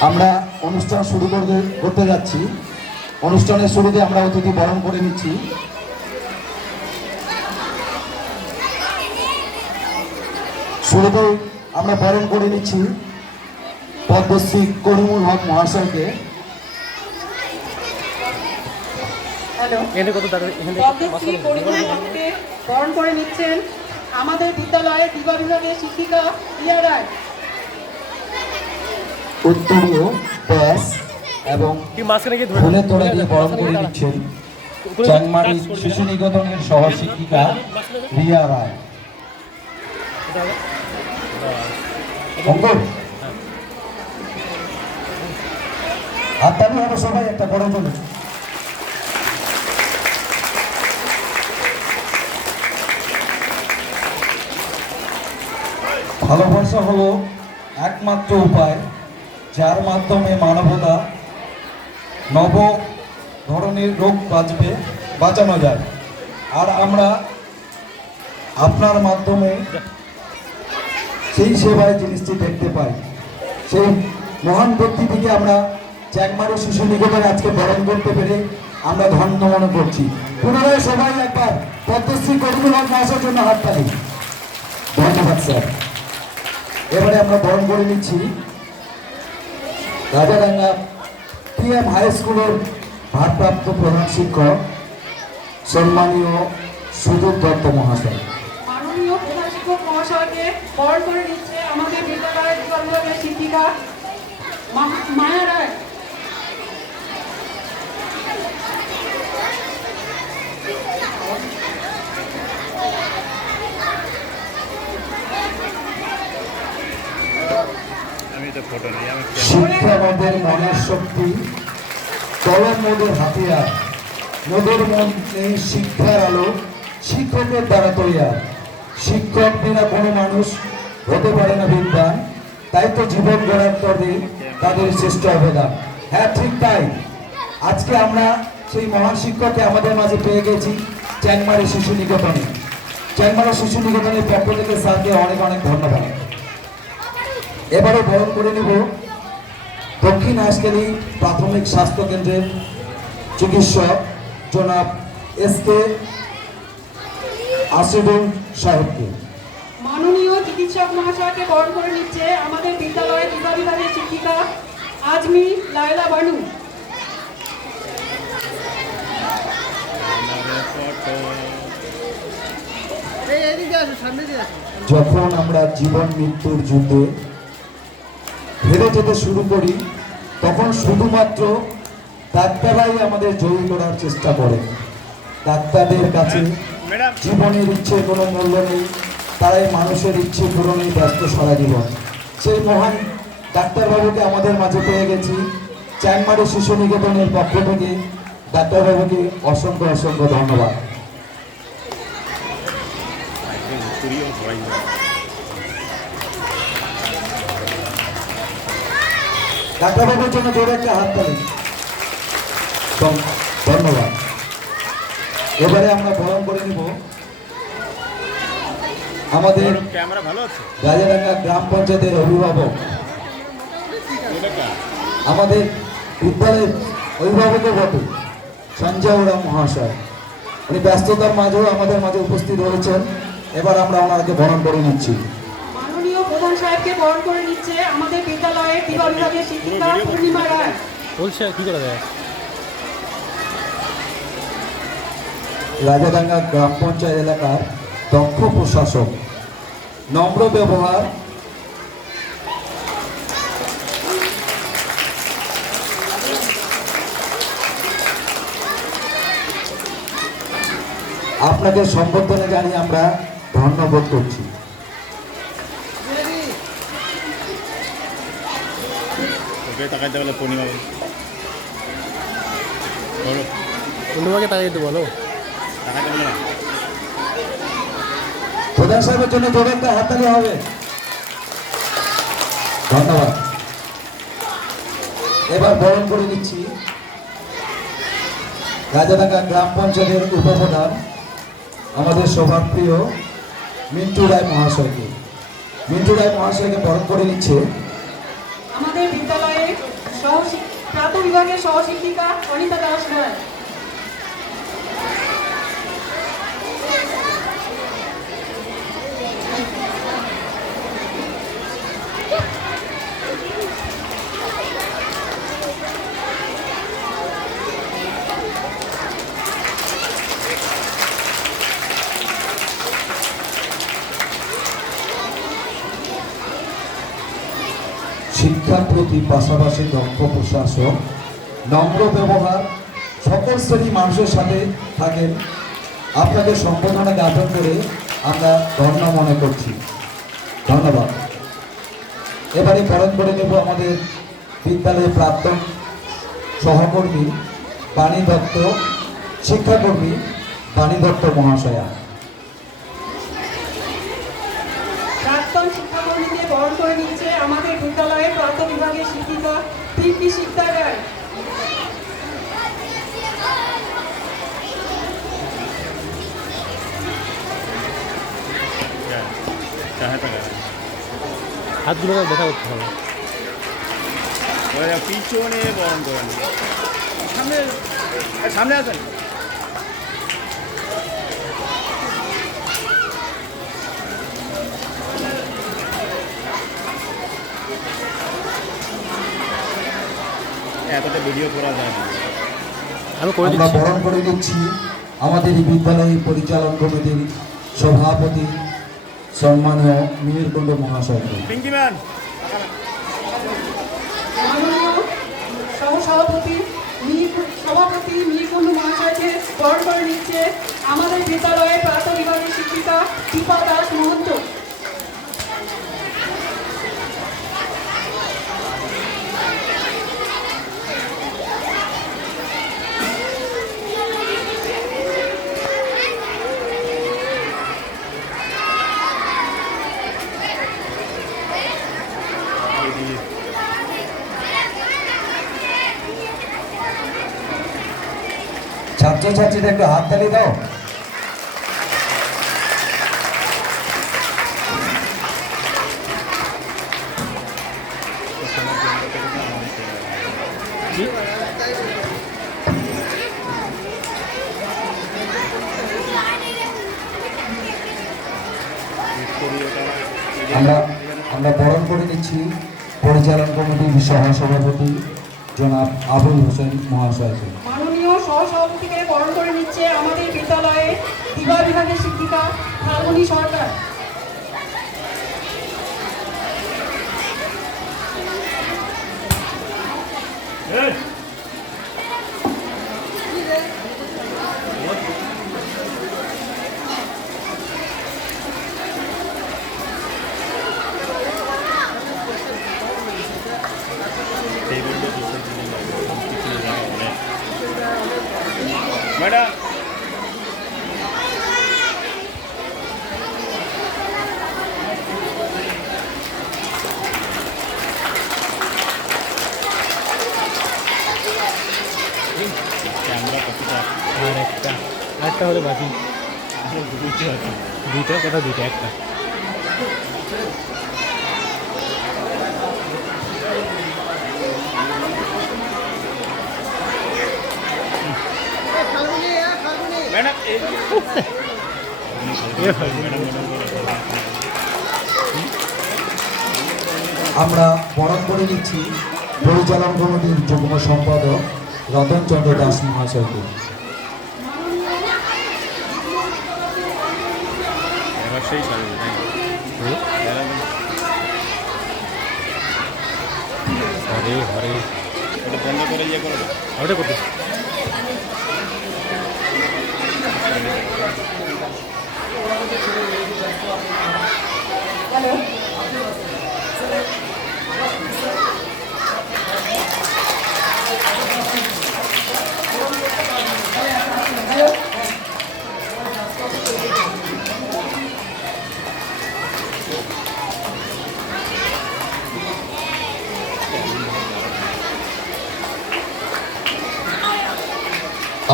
আমরা অনুষ্ঠান শুরু করতে করতে যাচ্ছি। অনুষ্ঠানের শুরুতে আমরা অতিথি বরণ করে নিচ্ছি। শুরুতে আমরা বরণ করে নিচ্ছি পদ্মশ্রী করিমুল হক মহাশয়কে। পদ্মশ্রী বরণ করে নিচ্ছেন আমাদের বিদ্যালয়ের দিবা বিভাগের শিক্ষিকা রিয়া রায়। উত্তরীয় ব্যাস এবং ফুলের তোড়া দিয়ে বরণ করে নিচ্ছেন চাংমারি শিশু নিকেতনের সহ শিক্ষিকা রিয়া রায়। অঙ্কন হাততালি হবে সবাই একটা বড় জন্য ভালোবাসা হলো একমাত্র উপায়। যার মাধ্যমে মানবতা নব ধরনের রোগ বাঁচবে, বাঁচানো যায়। আর আমরা আপনার মাধ্যমে সেই সেবায় জিনিসটি দেখতে পাই। সেই মহান ব্যক্তি ব্যক্তিটিকে আমরা চ্যাংমারি শিশু নিকেতন আজকে বরণ করতে পেরে আমরা ধন্য মনে করছি। পুনরায় সবাই একবার পদ্মশ্রী করিমুল হক মহাশয়ের জন্য হাততালি ধন্যবাদ, স্যার। এবারে আমরা বরণ করে নিচ্ছি। রাজাডাঙ্গা টিএম হাই স্কুলের ভারপ্রাপ্ত প্রধান শিক্ষক, সম্মানীয় সুযোগ দত্ত মহাশয়। মহাশয়কে বরণ করে নিচ্ছে আমাদের বিদ্যালয়ের শিক্ষিকা মায়া রায় আমি তো ফটো নেই আমি শিক্ষা আমাদের মনের শক্তি কলম মোদের হাতিয়ার, মোদের মন শিক্ষার আলো, শিক্ষকের দ্বারা তৈয়ার। শিক্ষক বিনা কোনো মানুষ হতে পারে না বিদ্যান তাই তো জীবন গড়ার তরে তাদের শ্রেষ্ঠ অবদান। হ্যাঁ ঠিক তাই। আজকে আমরা সেই মহান শিক্ষককে আমাদের মাঝে পেয়ে গেছি চ্যাংমারি শিশু নিকেতনে। চ্যাংমারি শিশু নিকেতনের পক্ষ থেকে স্যারকে অনেক অনেক ধন্যবাদ। এবারে বরণ করে নেব। দক্ষিণ হাসখালি প্রাথমিক স্বাস্থ্য কেন্দ্রের চিকিৎসক জনাব এস কে আসিদুল সাহেবকে। মাননীয় চিকিৎসক মহাশয়কে বরণ করে নিচ্ছে আমাদের বিদ্যালয়ের দিবা বিভাগের শিক্ষিকা আজমি লায়লা বানু। যখন আমরা জীবন মৃত্যুর যুদ্ধে হেরে যেতে শুরু করি তখন শুধুমাত্র ডাক্তাররাই আমাদের জয়ী করার চেষ্টা করে। ডাক্তারদের কাছে জীবনের ইচ্ছে কোনো মূল্য নেই তারাই মানুষের ইচ্ছে পূরণেই ব্যস্ত সারা জীবন। সেই মহান ডাক্তারবাবুকে আমাদের মাঝে পেয়ে গেছি চ্যাংমারি শিশু নিকেতনের পক্ষ থেকে। ডাক্তারবাবুকে অসংখ্য অসংখ্য ধন্যবাদ পুরিও সবাই ডাক্তারবাবুর জন্য জোরে একটা হাত তালি। ধন্যবাদ। এবারে আমরা বরণ করে নিব। আমাদের রাজাডাঙ্গা গ্রাম পঞ্চায়েতের অভিভাবক। আমাদের বিদ্যালয়ের অভিভাবকও বটে সঞ্জয় ওরা মহাশয়। উনি ব্যস্ততার মাঝেও আমাদের মাঝে উপস্থিত হয়েছেন। এবার আমরা ওনাকে বরণ করে নিচ্ছি। সাহেবকে বরণ করে নিচ্ছে আমাদের বিদ্যালয়ের দিবা বিভাগের শিক্ষিকা পূর্ণিমা রায়। বলছে কি করে দেয় রাজাডাঙ্গা গ্রাম পঞ্চায়েত এলাকার দক্ষ প্রশাসক। নম্র ব্যবহার। আপনাকে সম্বর্ধনা জানিয়ে আমরা ধন্যবাদ করছি। ওকে তাকাইতে গেলে পূর্ণিমা বলো। অন্যভাগে তাকিয়ে তো বলো। তাকাইতে গেলে না। প্রধান সাহেবের জন্য জোরে একটা হাততালি হবে। ধন্যবাদ। এবার বরণ করে নিচ্ছি। রাজাডাঙ্গা গ্রাম পঞ্চায়েতের উপপ্রধান আমাদের সৌভাগ্যপ্রিয় মিন্টু রায় মহাশয়কে। মিন্টু রায় মহাশয়কে বরণ করে নিচ্ছে। আমাদের বিদ্যালয়ের সহ প্রাথমিক বিভাগের সহশিক্ষিকা অনিতা দাস রায় শিক্ষার প্রতি পাশাপাশি দক্ষ প্রশাসক, নম্র ব্যবহার, সকল শ্রেণি মানুষের সাথে থাকেন। আপনাকে সম্বোধনা জ্ঞাপন করে আমরা ধন্য মনে করছি। ধন্যবাদ। এবারে বরণ করে নেব আমাদের বিদ্যালয়ের প্রাক্তন সহকর্মী, বাণী দত্ত, শিক্ষাকর্মী, বাণী দত্ত মহাশয়া প্রাক্তন শিক্ষাকর্মীকে বরণ করে নিচ্ছে আমাদের বিদ্যালয়ের প্রাথমিক বিভাগের শিক্ষিকা তৃপ্তি শিক্ষাগার হাতগুলো দেখা করতে হবে। পিছনে বরণ করেন সামনে সামনে আসেন। এতটা ভিডিও করা যায় না। আমি করে আমরা দিচ্ছি। বরণ করে দিচ্ছি আমাদের বিদ্যালয় পরিচালন কমিটির সভাপতি সম্মানীয় মিহিরকুণ্ড ম্যান সহসভাপতি সভাপতি মহাশয়কে বরণ করে নিচ্ছে আমাদের বিদ্যালয়ের প্রাথমিক বিভাগের শিক্ষিকা দীপা দাস মহন্ত। ছাত্রছাত্রীরা একটু হাত তালি দাও? আমরা আমরা বরণ করে নিচ্ছি পরিচালন কমিটির সহ সভাপতি জনাব আবুল হোসেন মহাশয়কে সহসভাপতিকে বরণ করে নিচ্ছে আমাদের বিদ্যালয়ে দিবা বিভাগের শিক্ষিকা ফাল্গুনী সরকার। ম্যাডাম ক্যামেরা কতটা আর একটা একটা হলে বাকি। দুইটা কথা দুইটা একটা ম্যাডাম এই এ ভাই। ম্যাডাম ম্যাডাম আমরা বরণ করে নিচ্ছি পরিচালন কমিটির যুগ্ম সম্পাদক রতন চন্দ্র দাস মহাশয়কে? হরে হরে ওটা বন্ধ করে ইয়ে করে। ওটা করতে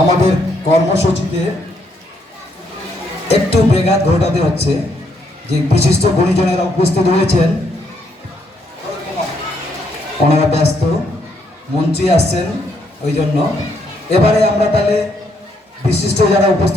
আমাদের কর্মসূচিতে একটু ব্যাঘাত ঘটাতে হচ্ছে যে বিশিষ্ট গুণীজনেরা উপস্থিত হয়েছেন। ওনারা ব্যস্ত, মন্ত্রী আসছেন ওই জন্য। এবারে আমরা তাহলে বিশিষ্ট যারা উপস্থিত